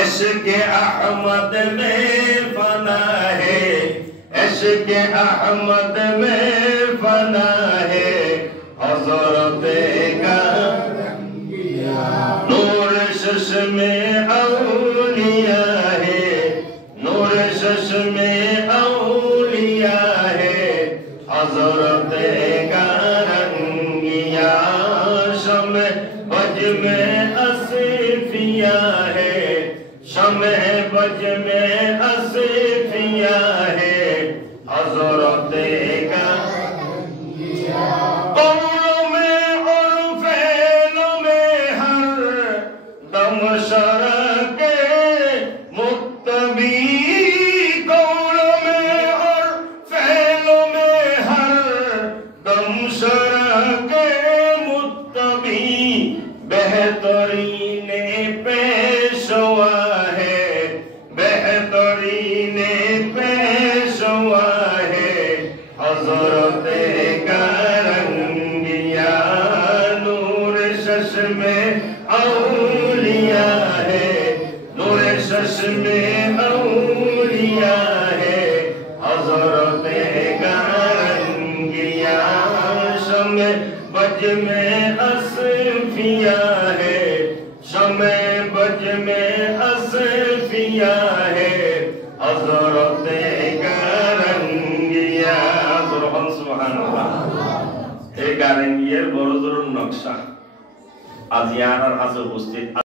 عشق احمد میں فنا ہے، عشق احمد میں فنا ہے، حضرت کا نور چشم اولیاء ہے، نور چشم اولیاء ہے، حضرت کا رنگیا شمع بج میں اصفیاء ہے، شمع بج میں اصفیاء ہے، حضرت کا قولوں میں اور فعلوں میں ہر دم شرک متبی، قولوں میں اور فعلوں میں ہر دم شرک متبی، بہترین پیشوا ہے، بہترین پیشوا ہے، حضرت کا رنگیا نور چشم اولیاء ہے، نور چشم اولیاء ہے، حضرت کا رنگیا شمع بج میں اصفیاء ہے، شمع بج میں اصفیاء ہے، حضرت کا رنگیا سبحان اللہ এই গারেঙ্গিয়ের বড় জোর নকশা আজ ইয়ার হাতে উপস্থিত।